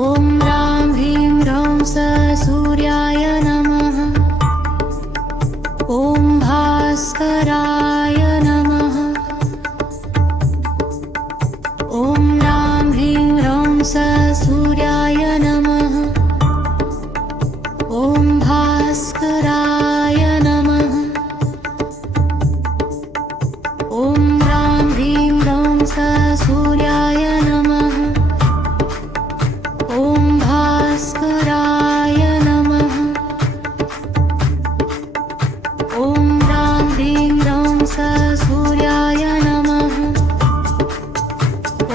ॐ ह्रां ह्रीं ह्रौं सूर्याय नमः। ॐ भास्कराय नमः। ॐ ह्रां ह्रीं ह्रौं सूर्याय नमः। ॐ भास्कराय नमः। ॐ ह्रां ह्रीं ह्रौं सूर्याय नमः। ॐ भास्कराय नमः। ॐ ह्रां ह्रीं ह्रौं सूर्याय नमः।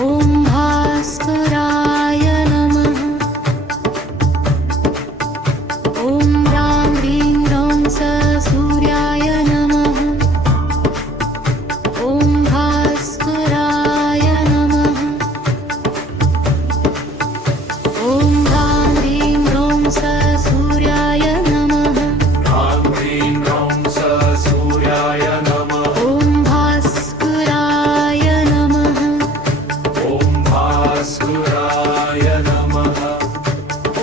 ॐ भास्कराय नमः। ॐ ह्रां ह्रीं ह्रौं सूर्याय नमः। ॐ भास्कराय नमः। ॐ ह्रां ह्रीं ह्रौं सूर्याय नमः। ह्रां ह्रीं ह्रौं सूर्याय नमः। ॐ भास्कराय नमः। ॐ भास्कराय नमः।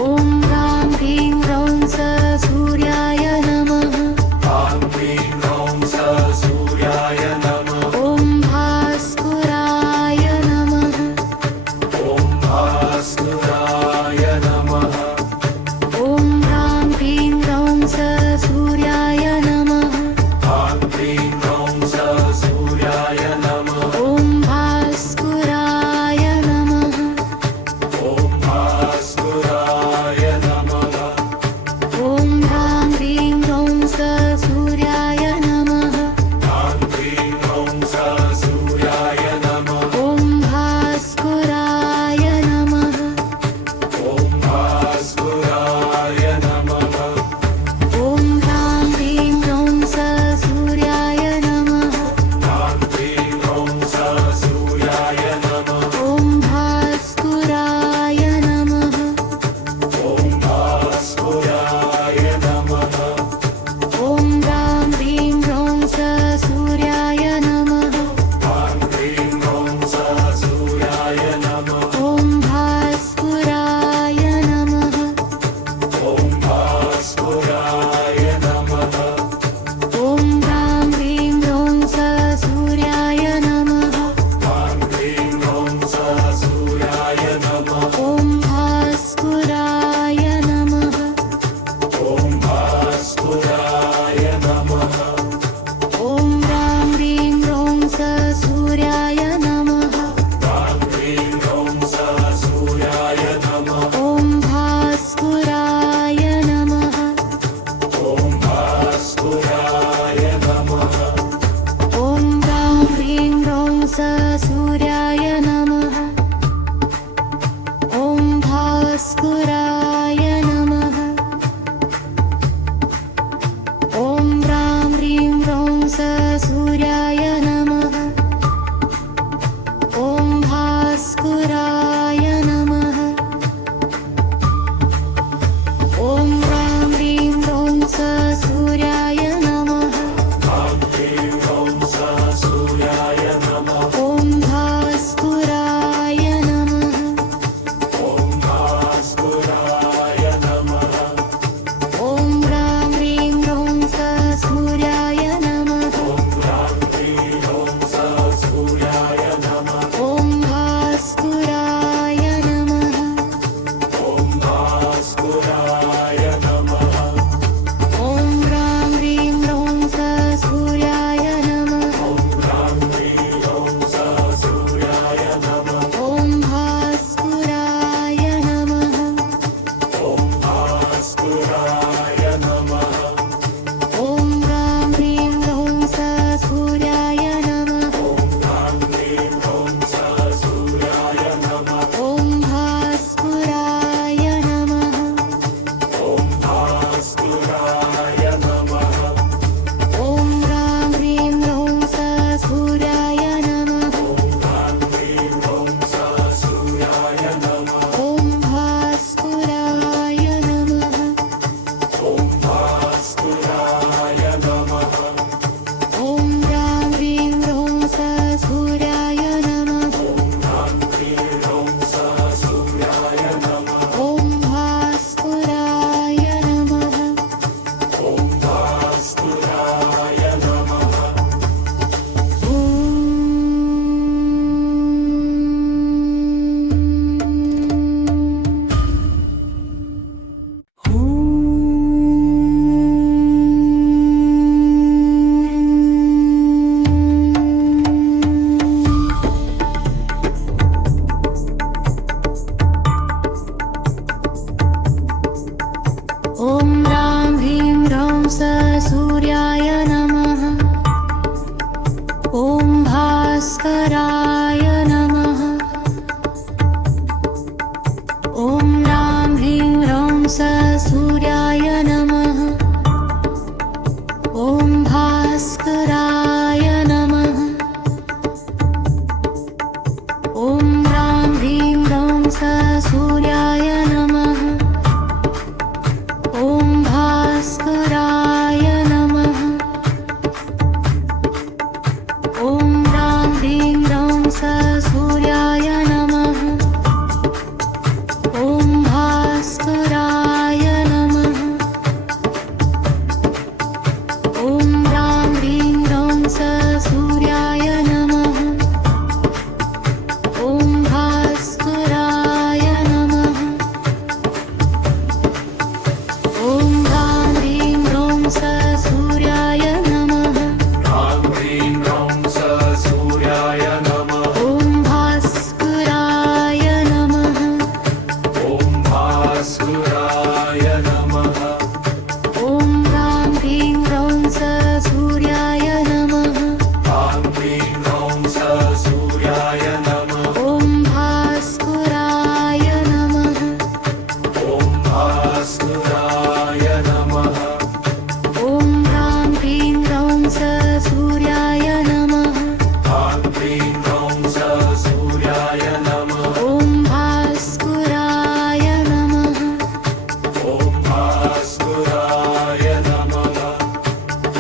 ॐ ह्रां ह्रीं ह्रौं सूर्याय नमः। ह्रां ह्रीं ह्रौं सूर्याय नमः। ॐ भास्कराय नमः। ॐ भास्कराय नमः। ॐ ह्रां ह्रीं ह्रौं सूर्याय नमः। ह्रां ह्रीं ह्रौं सूर्याय नमः। ॐ भास्कराय नमः। ॐ भास्कराय नमः। ॐ ह्रां ह्रीं ह्रौं सूर्याय नमः। ह्रां ह्रीं ह्रौं सूर्याय नमः। ॐ भास्कराय नमः। ॐ ह्रां ह्रीं ह्रौं स सूर्याय नमः ॐ भास्कराय नमः ॐ ह्रां ह्रीं ह्रौं स सूर्याय नमः ॐ भास्कराय नमः ॐ ह्रां ह्रीं ह्रौं स सूर्याय नमः ॐ भास्कराय नमः ॐ ह्रां ह्रीं ह्रौं स सूर्याय नमः ॐ भास्कराय नमः ॐ ह्रां ह्रीं ह्रौं स सूर्याय नमः ह्रां ह्रीं ह्रौं स सूर्याय नमः ॐ भास्कराय नमः ॐ भास्कराय नमः ॐ ह्रां ह्रीं ह्रौं स सूर्याय नमः ह्रां ह्रीं ह्रौं स सूर्याय नमः ॐ भास्कराय नमः ॐ भास्कराय नमः ॐ ह्रां ह्रीं ह्रौं स सूर्याय नमः ह्रां ह्रीं ह्रौं स सूर्याय नमः ॐ भास्कराय नमः ॐ भास्कराय नमः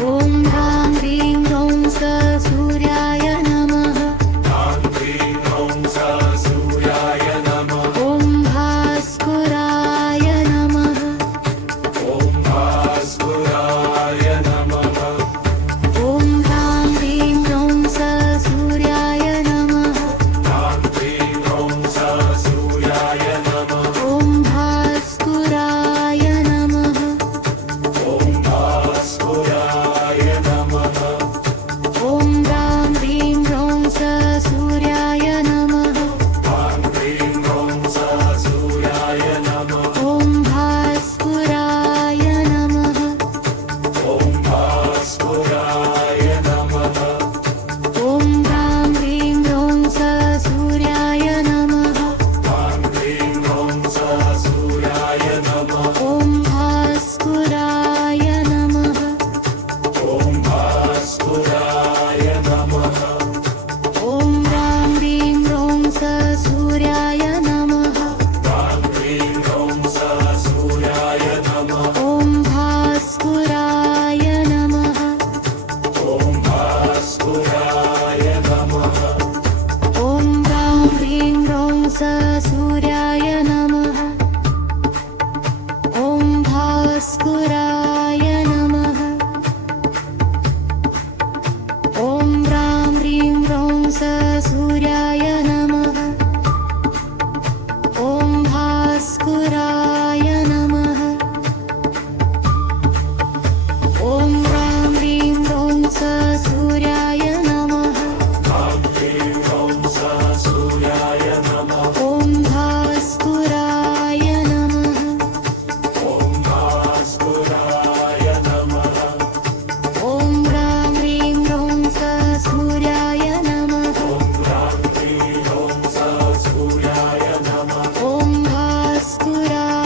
ॐ ह्रां ह्रीं ह्रौं स सूर्याय नमः ह्रां ह्रीं ह्रौं स सूर्याय नमः ॐ भास्कराय नमः ॐ भास्कराय नमः ॐ ह्रां ह्रीं ह्रौं स सूर्याय नमः ह्रां ह्रीं ह्रौं स सूर्याय नमः ॐ भास्कराय नमः ॐ भास्कराय नमः ॐ ह्रां ह्रीं ह्रौं स सूर्याय नमः ह्रां ह्रीं ह्रौं स सूर्याय नमः ॐ भास्कराय नमः ॐ भास्कराय नमः ॐ ह्रां ह्रीं ह्रौं स सूर्याय नमः ह्रां ह्रीं ह्रौं स सूर्याय नमः ॐ भास्कराय नमः ॐ भास्कराय नमः ॐ ह्रां ह्रीं ह्रौं स सूर्याय नमः ह्रां ह्रीं ह्रौं स सूर्याय नमः ॐ भास्कराय नमः ॐ भास्कराय नमः ॐ ह्रां ह्रीं ह्रौं स सूर्याय नमः ॐ भास्कराय नमः ॐ ह्रां ह्रीं ह्रौं स सूर्याय नमः ॐ भास्कराय नमः ॐ ह्रां ह्रीं ह्रौं स सूर्याय नमः ह्रां ह्रीं ह्रौं स सूर्याय नमः ॐ भास्कराय नमः ॐ भास्कराय नमः ॐ ह्रां ह्रीं ह्रौं स सूर्याय नमः ॐ ह्रां ह्रीं ह्रौं स सूर्याय नमः ॐ भास्कराय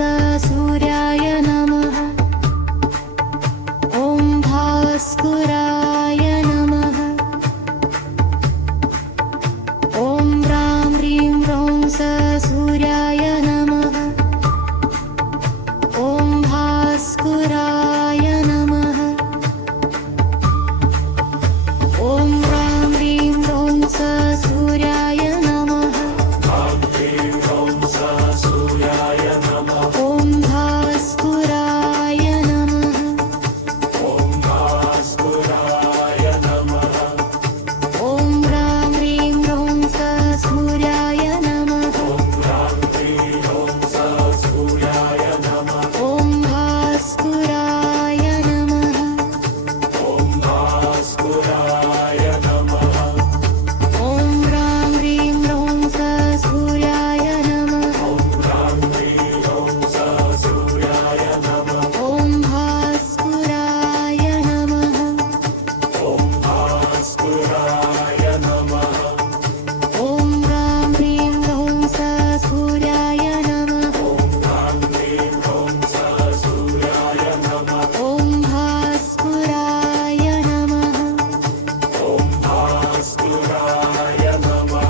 स सूर्याय नमः ॐ भास्कराय नमः ॐ ह्रां ह्रीं ह्रौं स सूर्याय नमः ॐ भास्कराय नमः ॐ ह्रां ह्रीं ह्रौं स सूर्याय नमः ॐ ह्रीं ह्रौं स सूर्याय नमः ॐ भास्कराय नमः ॐ भास्कराय नमः ॐ ह्रां ह्रीं ह्रौं स सूर्याय नमः ॐ ह्रां ह्रीं ह्रौं स सूर्याय नमः ॐ भास्कराय नमः ॐ भास्कराय नमः ॐ ह्रां ह्रीं ह्रौं स सूर्याय नमः ॐ ह्रां ह्रीं ह्रौं स सूर्याय नमः ॐ भास्कराय नमः ॐ भास्कराय नमः ॐ ह्रां ह्रीं ह्रौं स सूर्याय नमः ॐ ह्रां ह्रीं ह्रौं स सूर्याय नमः ॐ भास्कराय नमः ॐ भास्कराय नमः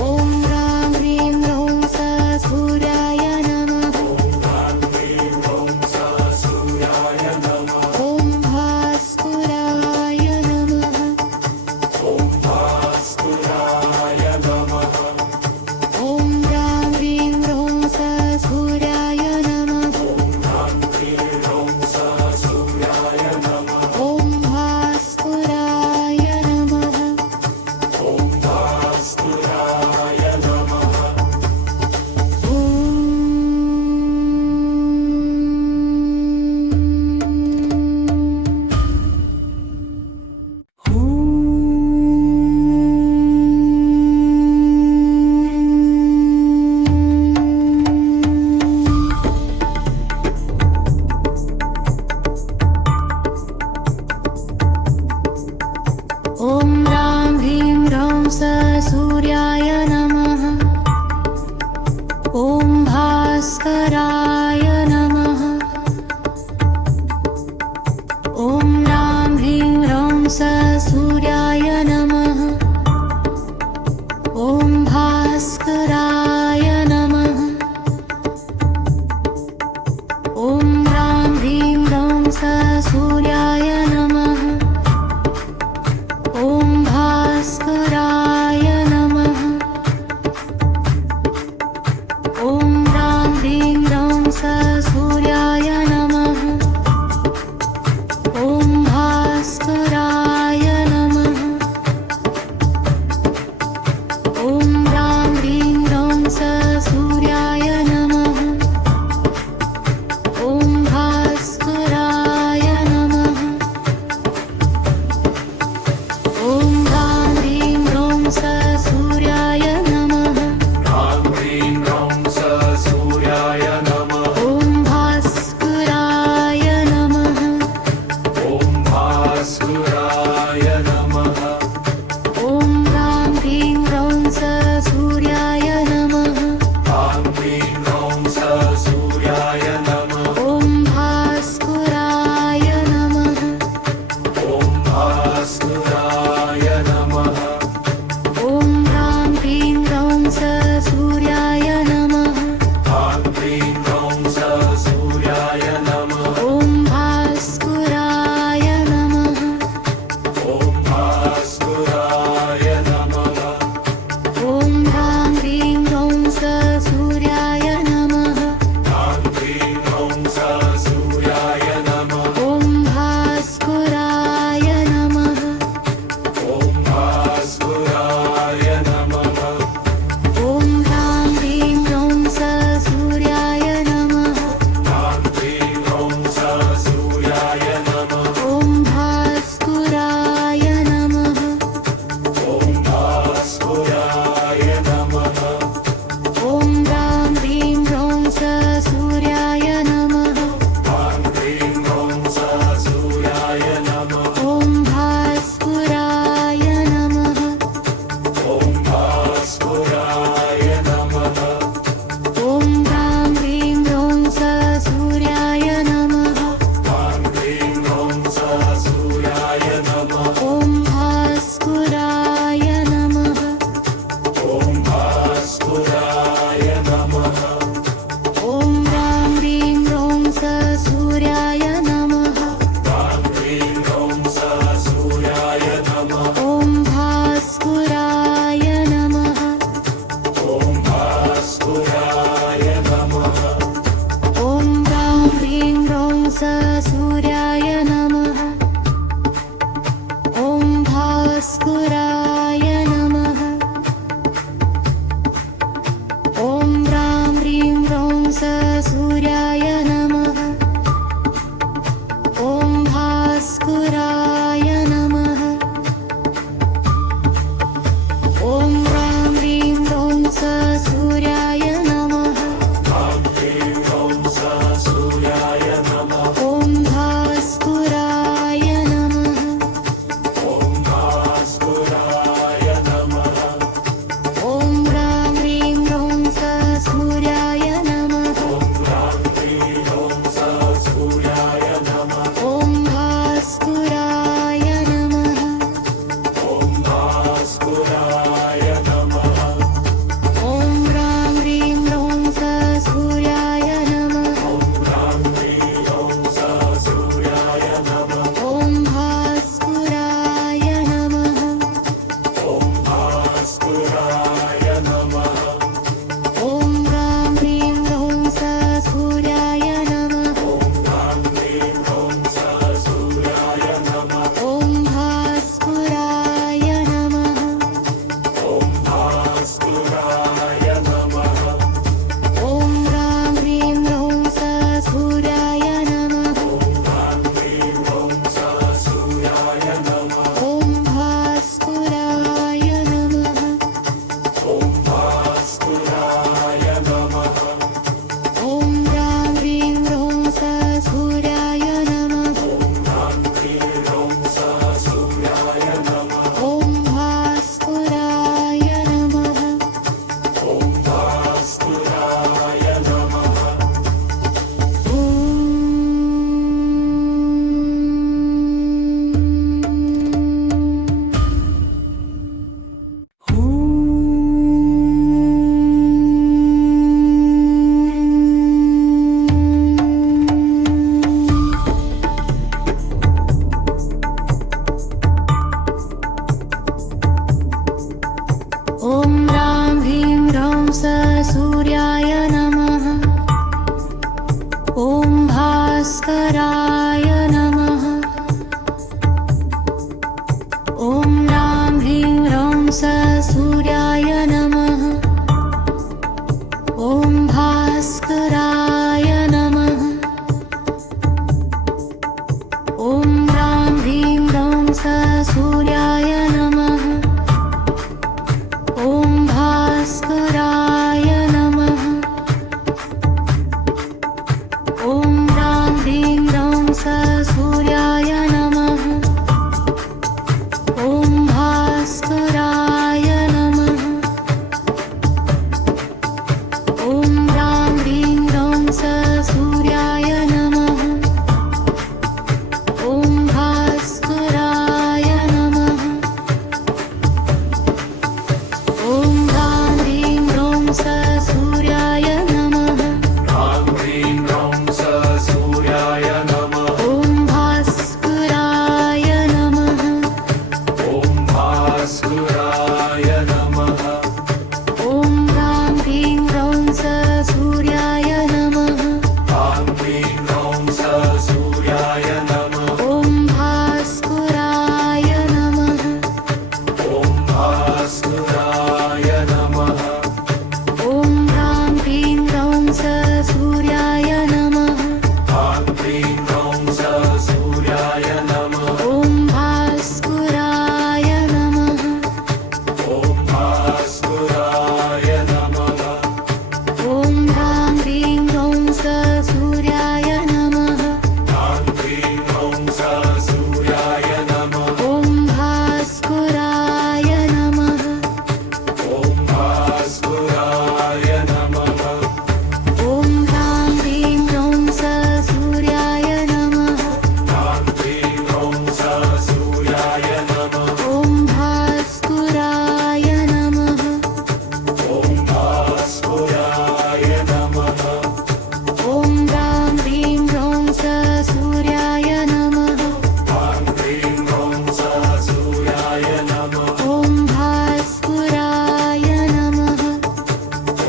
ॐ ह्रां ह्रीं ह्रौं स सूर्याय नमः ॐ ह्रां ह्रीं ह्रौं स सूर्याय नमः ॐ भास्कराय नमः ॐ भास्कराय नमः ॐ ह्रां ह्रीं ह्रौं स सूर्याय नमः ॐ ह्रां ह्रीं ह्रौं स सूर्याय नमः ॐ भास्कराय नमः ॐ भास्कराय नमः ॐ ह्रां ह्रीं ह्रौं स सूर्याय नमः ॐ भास्कराय नमः ॐ ह्रां ह्रीं ह्रौं स सूर्याय नमः ॐ भास्कराय नमः ॐ ह्रां ह्रीं ह्रौं स सूर्याय नमः ॐ भास्कराय नमः ॐ ह्रां ह्रीं ह्रौं स सूर्याय नमः ॐ भास्कराय नमः ॐ ह्रां ह्रीं ह्रौं स सूर्याय नमः ॐ भास्कराय नमः ॐ ह्रां ह्रीं ह्रौं स सूर्याय नमः ह्रां ह्रीं ह्रौं स सूर्याय नमः ॐ भास्कराय नमः ॐ भास्कराय नमः ॐ ह्रां ह्रीं ह्रौं स सूर्याय नमः ह्रां ह्रीं ह्रौं स सूर्याय नमः ॐ भास्कराय नमः ॐ भास्कराय नमः ॐ ह्रां ह्रीं ह्रौं स सूर्याय नमः ह्रां ह्रीं ह्रौं स सूर्याय नमः ॐ भास्कराय नमः ॐ भास्कराय नमः ॐ ह्रां ह्रीं ह्रौं स सूर्याय नमः ॐ ह्रां ह्रीं ह्रौं स सूर्याय नमः ॐ भास्कराय नमः ॐ ह्रां ह्रीं ह्रौं स सूर्याय नमः ॐ भास्कराय नमः ॐ ह्रां ह्रीं ह्रौं स सूर्याय नमः ह्रां ह्रीं ह्रौं स सूर्याय नमः ॐ भास्कराय नमः ॐ भास्कराय नमः ॐ ह्रां ह्रीं ह्रौं स सूर्याय नमः ह्रां ह्रीं ह्रौं स सूर्याय नमः ॐ भास्कराय नमः ॐ भास्कराय नमः ॐ ह्रां ह्रीं ह्रौं स सूर्याय नमः ह्रां ह्रीं ह्रौं स सूर्याय नमः ॐ भास्कराय नमः ॐ भास्कराय नमः ॐ ह्रां ह्रीं ह्रौं स सूर्याय नमः ह्रां ह्रीं ह्रौं स सूर्याय नमः ॐ भास्कराय नमः ॐ भास्कराय नमः ॐ ह्रां ह्रीं ह्रौं स सूर्याय नमः ह्रां ह्रीं ह्रौं स सूर्याय नमः ॐ भास्कराय नमः ॐ भास्कराय नमः ॐ ह्रां ह्रीं ह्रौं स सूर्याय नमः ह्रां ह्रीं ह्रौं स सूर्याय नमः ॐ भास्कराय नमः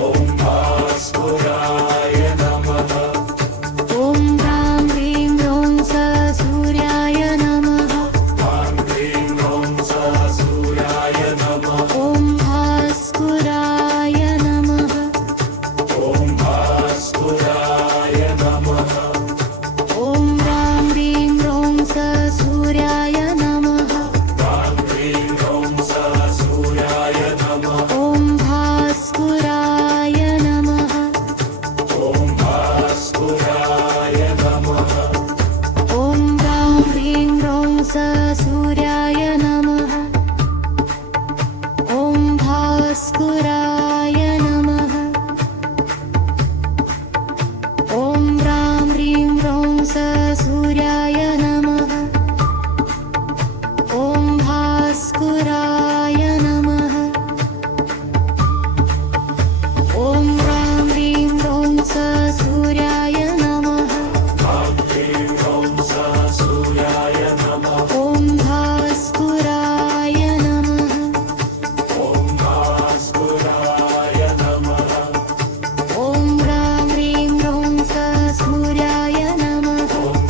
ॐ भास्कराय नमः ॐ ह्रां ह्रीं ह्रौं स सूर्याय नमः ह्रां ह्रीं ह्रौं स सूर्याय नमः ॐ भास्कराय नमः ॐ भास्कराय नमः ॐ ह्रां ह्रीं ह्रौं स सूर्याय नमः ह्रां ह्रीं ह्रौं स सूर्याय नमः ॐ भास्कराय नमः ॐ भास्कराय नमः ॐ ह्रां ह्रीं ह्रौं स सूर्याय नमः ॐ भास्कराय नमः ॐ ह्रां ह्रीं ह्रौं स सूर्याय नमः ॐ भास्कराय नमः ॐ ह्रां ह्रीं ह्रौं स सूर्याय नमः ह्रां ह्रीं ह्रौं स सूर्याय नमः ॐ भास्कराय नमः ॐ भास्कराय नमः ॐ ह्रां ह्रीं ह्रौं स सूर्याय नमः ॐ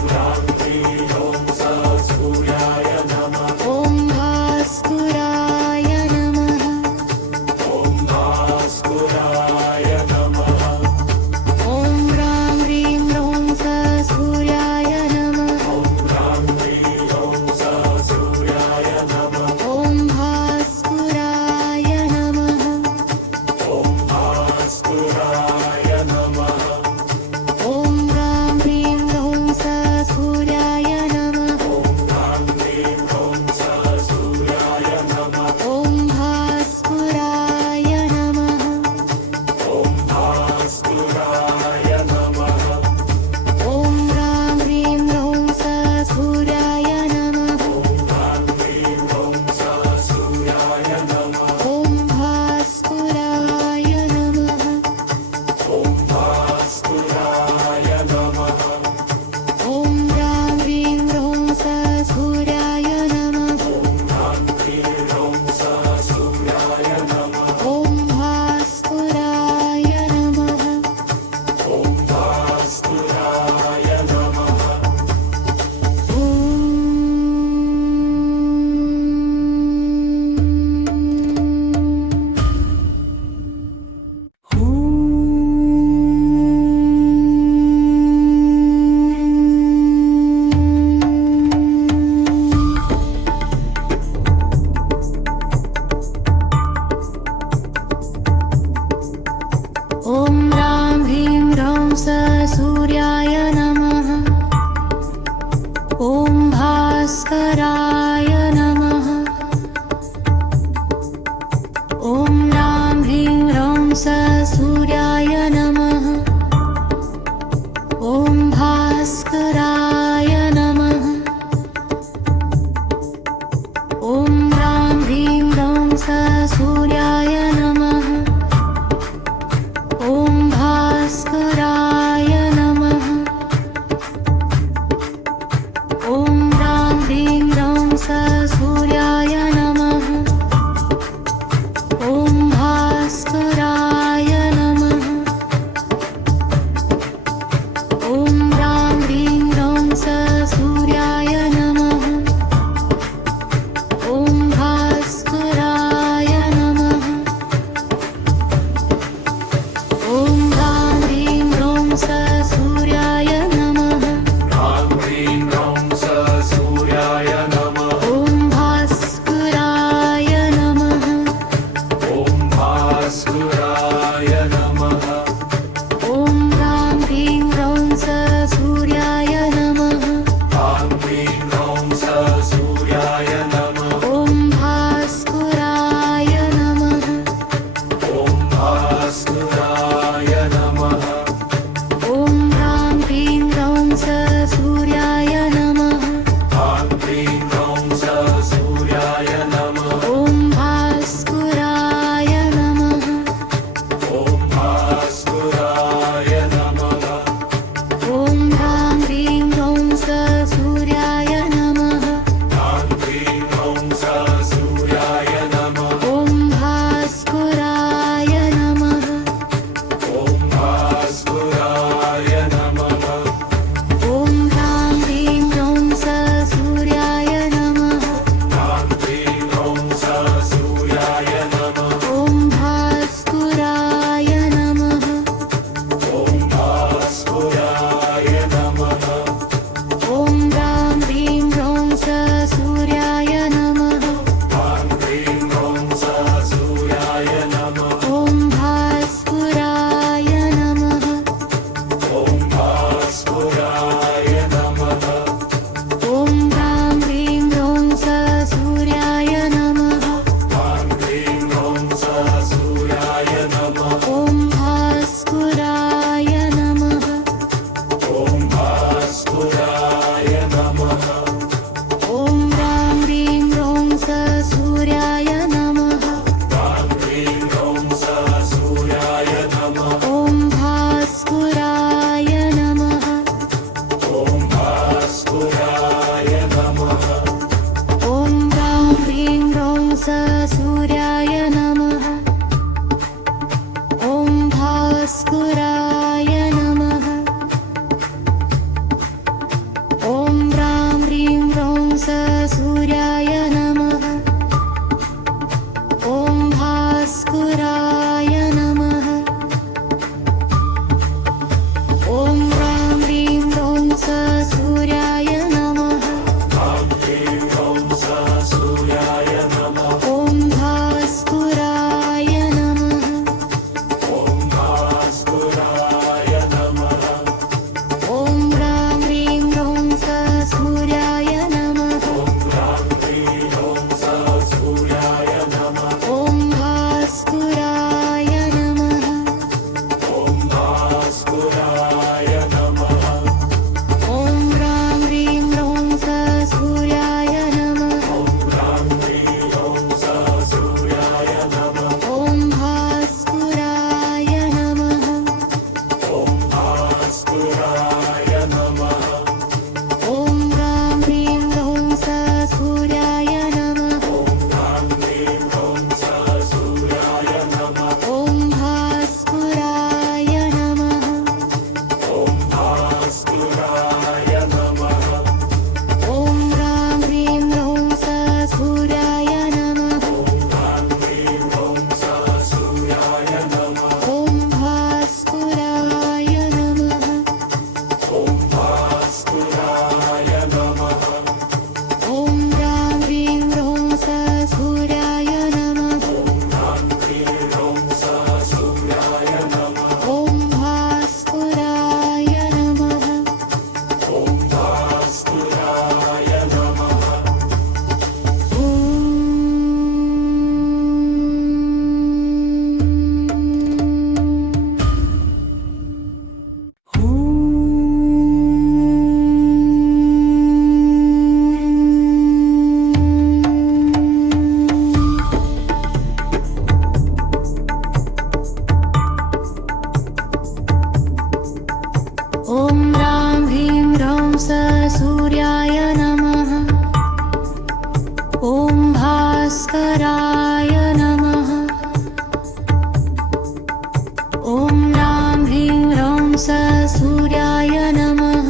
सूर्याय नमः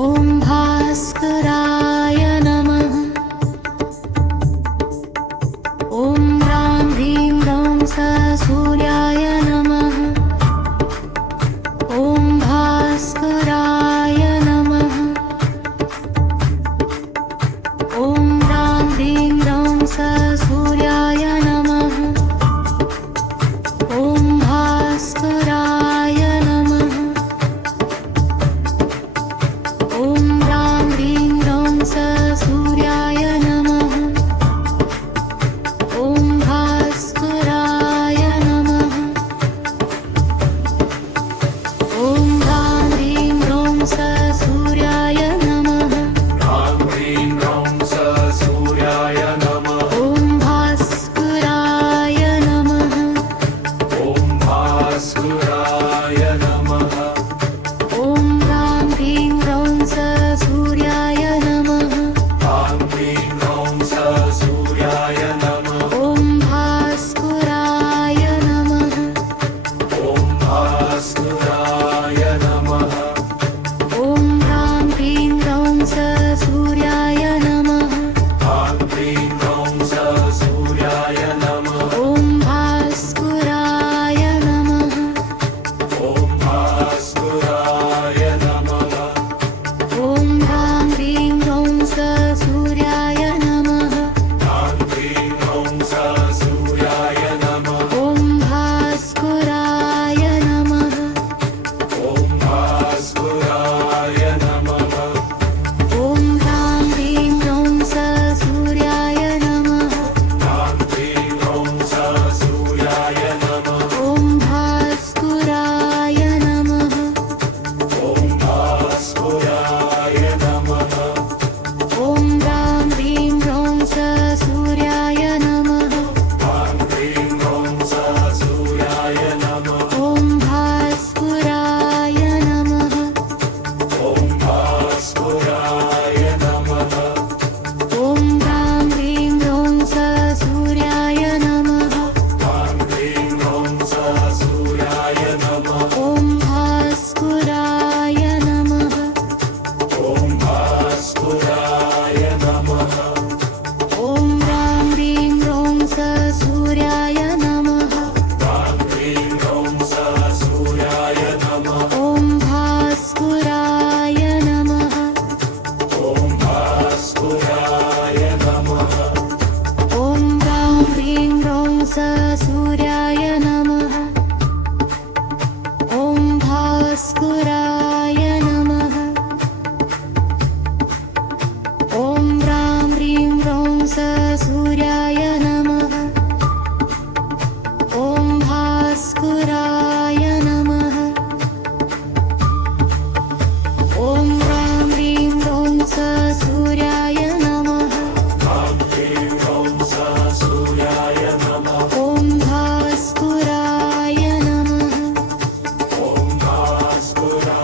ॐ भास्कराय नमः ॐ ह्रां ह्रीं ह्रौं सूर्याय नमः ॐ भास्कराय नमः ॐ ह्रां ह्रीं ह्रौं सूर्याय नमः ॐ भास्कराय नमः ॐ ह्रां ह्रीं ह्रौं सूर्याय नमः ॐ भास्कराय नमः ॐ ह्रां ह्रीं ह्रौं सूर्याय नमः ह्रां ह्रीं ह्रौं सूर्याय नमः ॐ भास्कराय नमः ॐ भास्कराय नमः ॐ ह्रां ह्रीं ह्रौं सूर्याय नमः ह्रां ह्रीं ह्रौं सूर्याय नमः ॐ भास्कराय नमः ॐ भास्कराय नमः ॐ ह्रां ह्रीं ह्रौं सूर्याय नमः ह्रां ह्रीं ह्रौं सूर्याय नमः ॐ भास्कराय नमः ॐ भास्कराय नमः ॐ ह्रां ह्रीं ह्रौं सूर्याय नमः ह्रां ह्रीं ह्रौं सूर्याय नमः ॐ भास्कराय नमः ॐ भास्कराय नमः ॐ ह्रां ह्रीं ह्रौं सूर्याय नमः ह्रां ह्रीं ह्रौं सूर्याय नमः ॐ भास्कराय नमः ॐ भास्कराय नमः ॐ ह्रां ह्रीं ह्रौं सूर्याय नमः ह्रां ह्रीं ह्रौं सूर्याय नमः ॐ भास्कराय नमः ॐ भास्कराय नमः ॐ ह्रां ह्रीं ह्रौं सूर्याय नमः ह्रां ह्रीं ह्रौं सूर्याय नमः ॐ भास्कराय नमः ॐ भास्कराय नमः ॐ ह्रां ह्रीं ह्रौं सूर्याय नमः ह्रां ह्रीं ह्रौं सूर्याय नमः ॐ भास्कराय नमः ॐ भास्कराय नमः ॐ ह्रां ह्रीं ह्रौं सूर्याय नमः ॐ भास्कराय नमः ॐ ह्रां ह्रीं ह्रौं सूर्याय नमः ॐ भास्कराय नमः ॐ ह्रां ह्रीं ह्रौं सूर्याय नमः ह्रां ह्रीं ह्रौं सूर्याय नमः ॐ भास्कराय नमः ॐ भास्कराय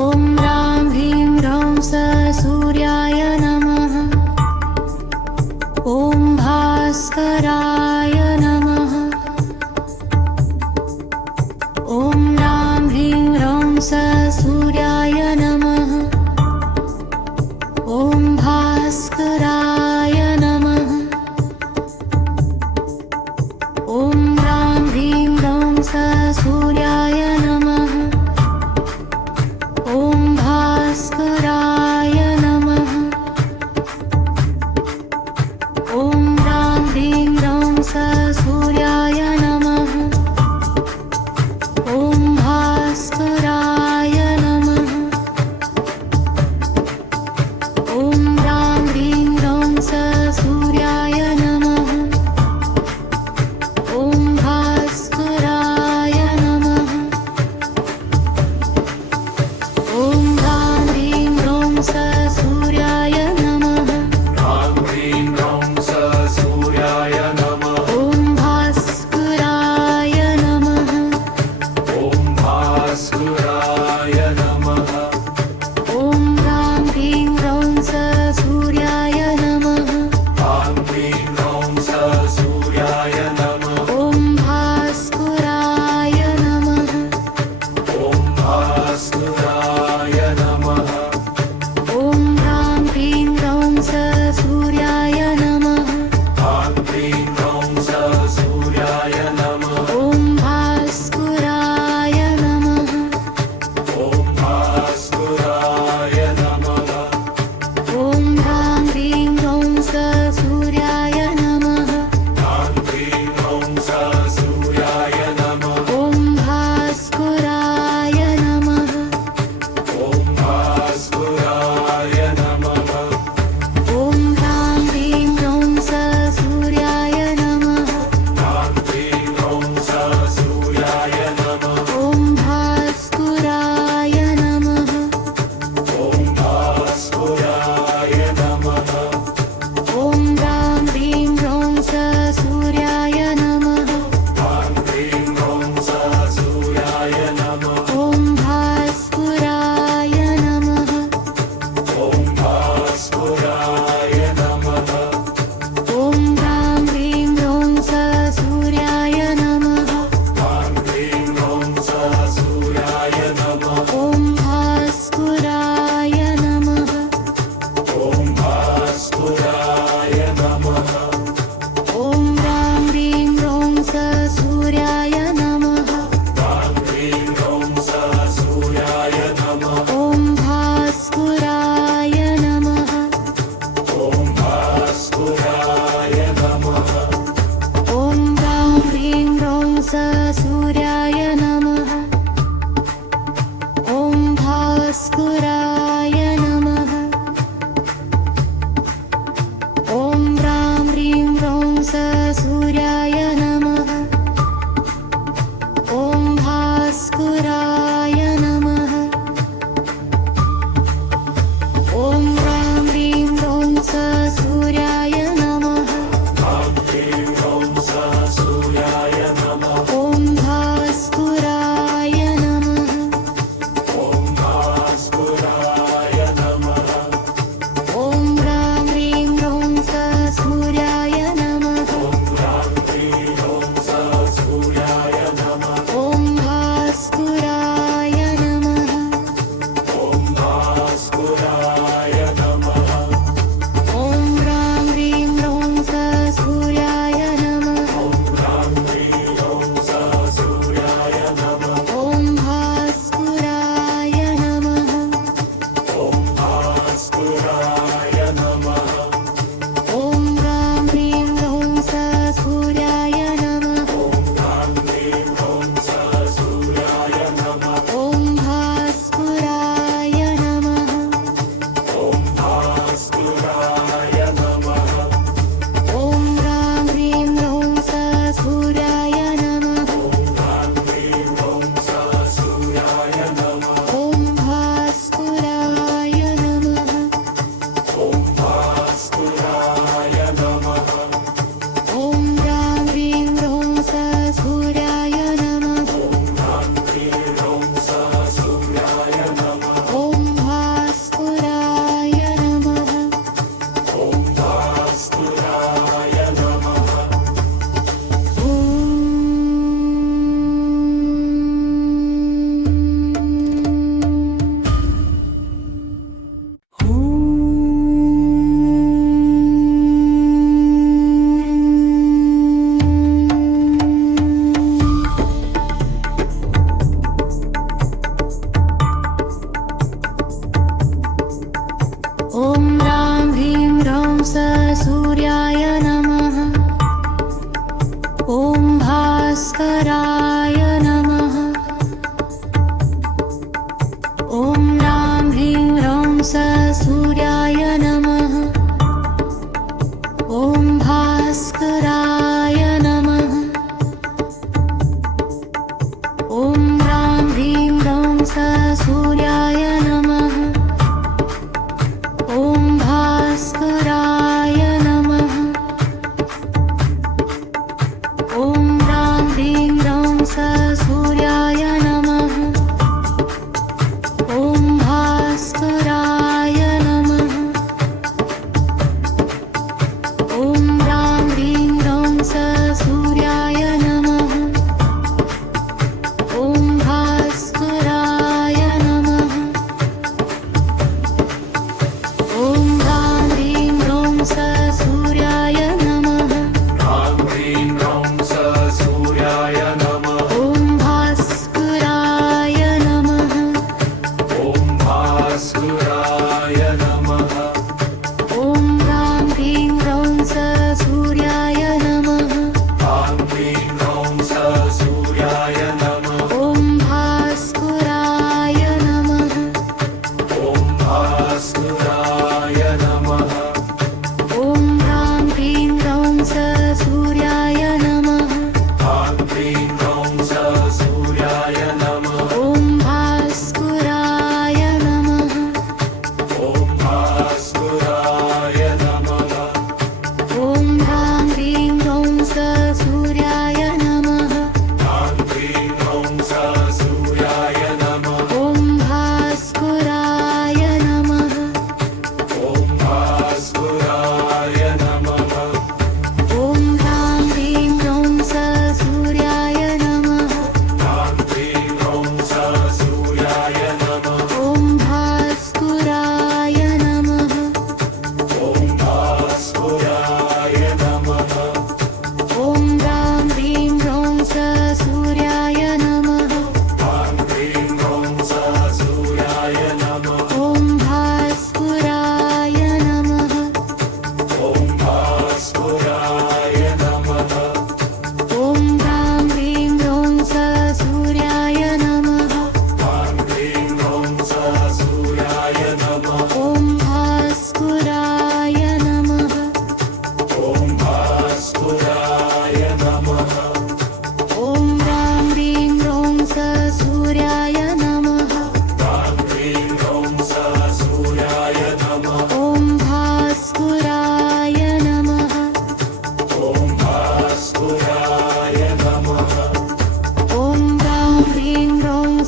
ॐ रां ह्रीं ह्रौं सूर्याय नमः ॐ भास्कराय नमः ॐ रां ह्रीं ह्रौं सूर्याय नमः ॐ भास्कराय नमः ॐ रां ह्रीं ह्रौं सूर्याय नमः ॐ भास्कराय नमः ॐ रां ह्रीं ह्रौं सूर्याय नमः ॐ भास्कराय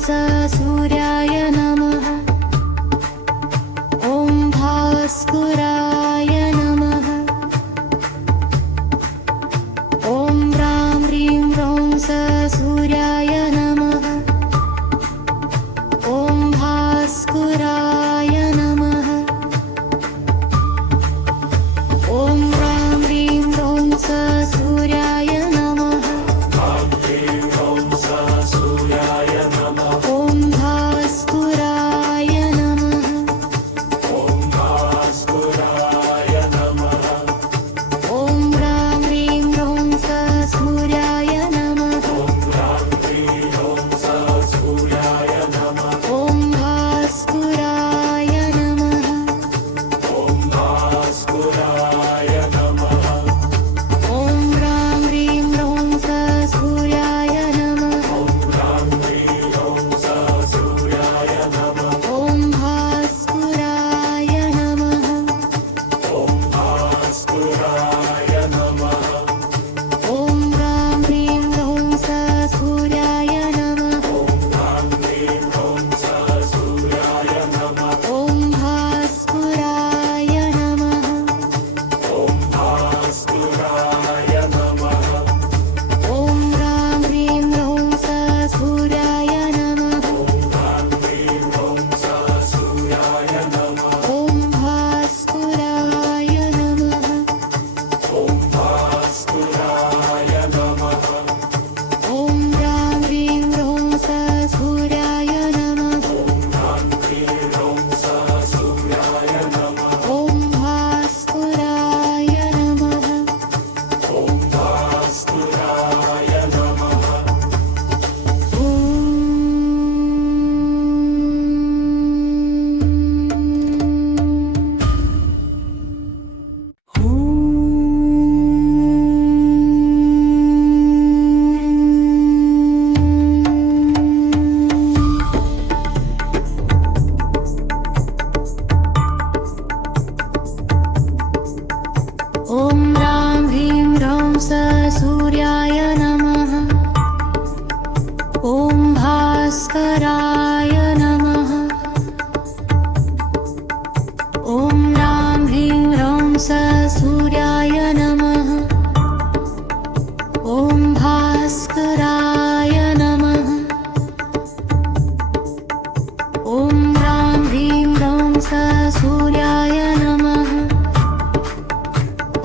स सूर्याय नमः ॐ भास्कराय नमः ॐ ह्रां ह्रीं ह्रौं स सूर्याय नमः ॐ भास्कराय नमः ॐ ह्रां ह्रीं ह्रौं स सूर्याय नमः ॐ ह्रीं ह्रौं स सूर्याय नमः ॐ भास्कराय नमः ॐ भास्कराय नमः ॐ ह्रां ह्रीं ह्रौं स सूर्याय नमः ॐ ह्रां ह्रीं ह्रौं स सूर्याय नमः ॐ भास्कराय नमः ॐ भास्कराय नमः ॐ ह्रां ह्रीं ह्रौं स सूर्याय नमः ॐ ह्रां ह्रीं ह्रौं स सूर्याय नमः ॐ भास्कराय नमः ॐ भास्कराय नमः ॐ ह्रां ह्रीं ह्रौं स सूर्याय नमः ॐ ह्रां ह्रीं ह्रौं स सूर्याय नमः ॐ भास्कराय नमः ॐ भास्कराय नमः ॐ ह्रां ह्रीं ह्रौं स सूर्याय नमः ॐ ह्रां ह्रीं ह्रौं स सूर्याय नमः ॐ भास्कराय नमः ॐ भास्कराय नमः ॐ ह्रां ह्रीं ह्रौं स सूर्याय नमः ॐ ह्रां ह्रीं ह्रौं स सूर्याय नमः ॐ भास्कराय नमः ॐ भास्कराय नमः ॐ ह्रां ह्रीं ह्रौं स सूर्याय नमः ॐ भास्कराय नमः ॐ ह्रां ह्रीं ह्रौं स सूर्याय नमः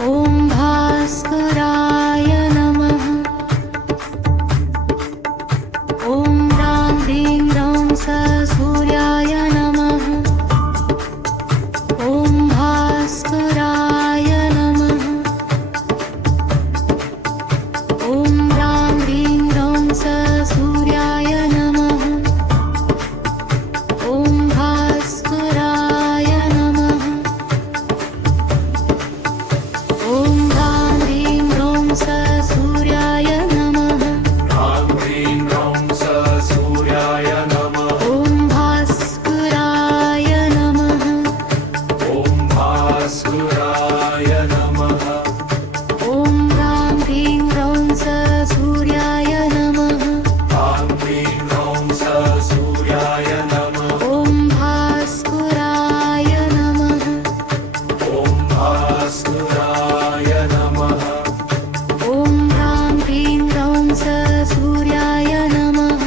ॐ भास्कराय नमः ॐ ह्रां ह्रीं ह्रौं स सूर्याय नमः ॐ भास्कराय नमः ॐ ह्रां ह्रीं ह्रौं स सूर्याय नमः ॐ भास्कराय नमः ॐ ह्रां ह्रीं ह्रौं स सूर्याय नमः ॐ भास्कराय नमः ॐ ह्रां ह्रीं ह्रौं स सूर्याय नमः ह्रां ह्रीं ह्रौं स सूर्याय नमः ॐ भास्कराय नमः ॐ भास्कराय नमः ॐ ह्रां ह्रीं ह्रौं स सूर्याय नमः ह्रां ह्रीं ह्रौं स सूर्याय नमः ॐ भास्कराय नमः ॐ भास्कराय नमः ॐ ह्रां ह्रीं ह्रौं स सूर्याय नमः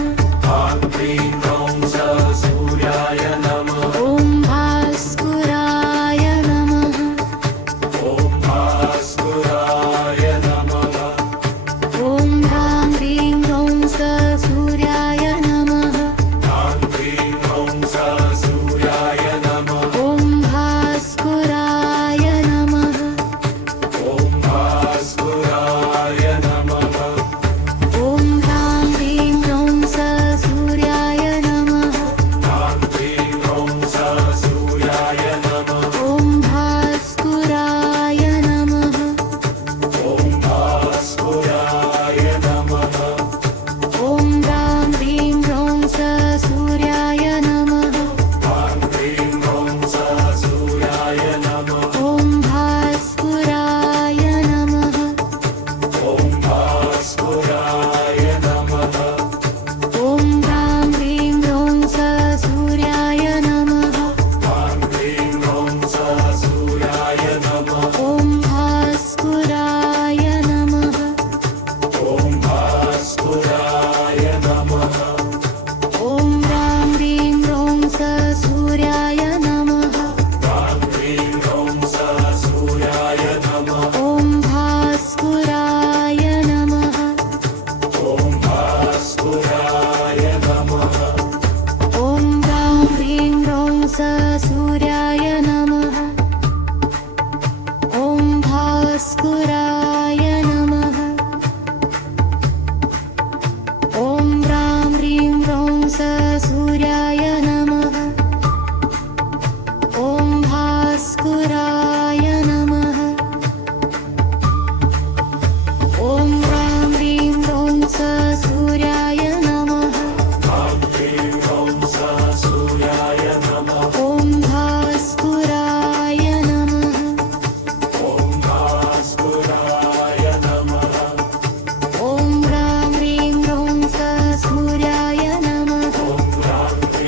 ह्रां ह्रीं ह्रौं स सूर्याय नमः ॐ भास्कराय नमः ॐ भास्कराय नमः ॐ ह्रां ह्रीं ह्रौं स सूर्याय नमः ॐ ह्रां ह्रीं ह्रौं स सूर्याय नमः ॐ भास्कराय नमः ॐ ह्रां ह्रीं ह्रौं स सूर्याय नमः ॐ भास्कराय नमः ॐ ह्रां ह्रीं ह्रौं स सूर्याय नमः सूर्याय नमः ॐ भास्कराय नमः भास्कराय नमः ॐ ह्रां ह्रीं ह्रौं स सूर्याय नमः ह्रीं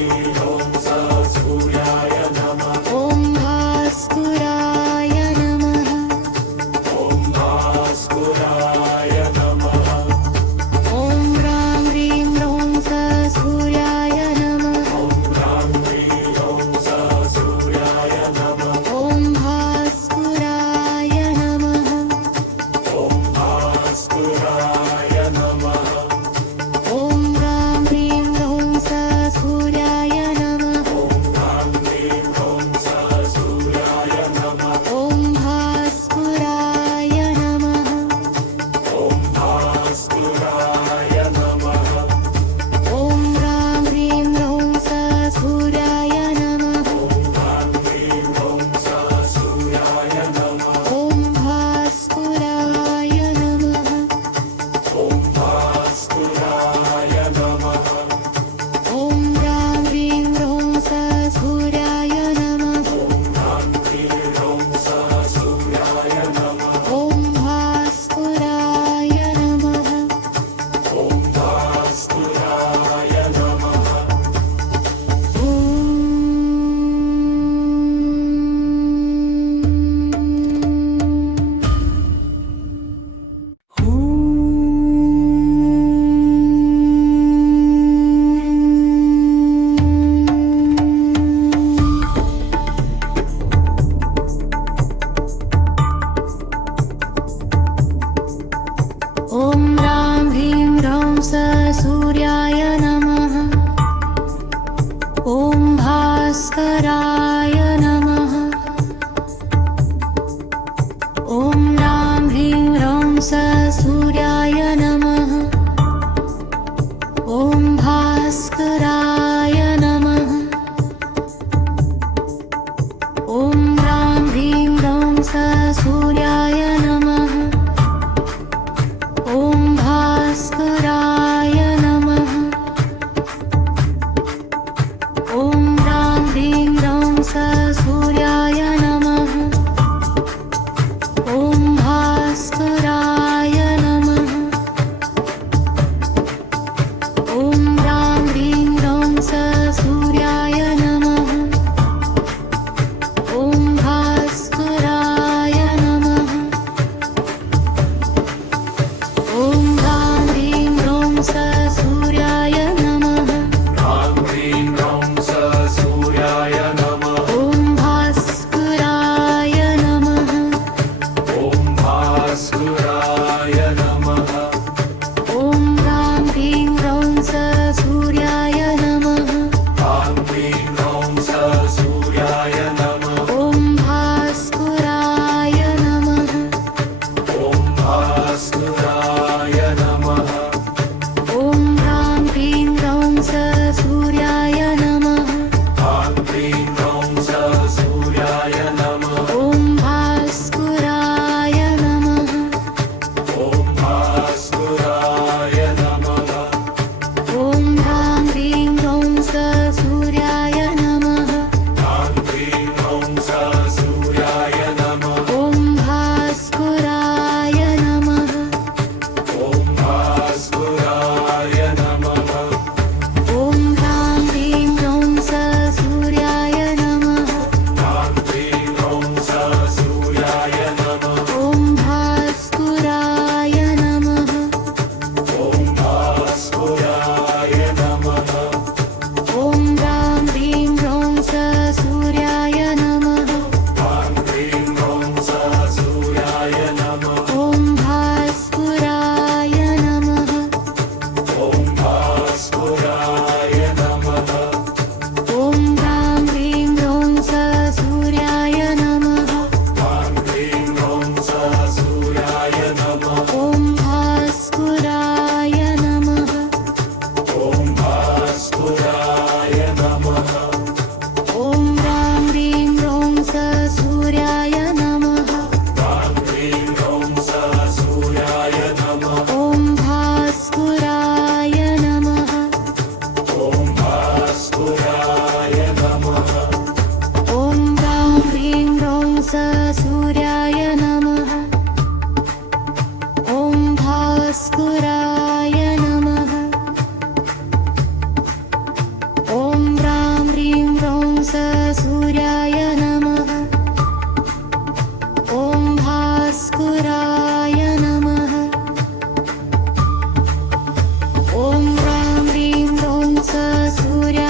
सूर्याय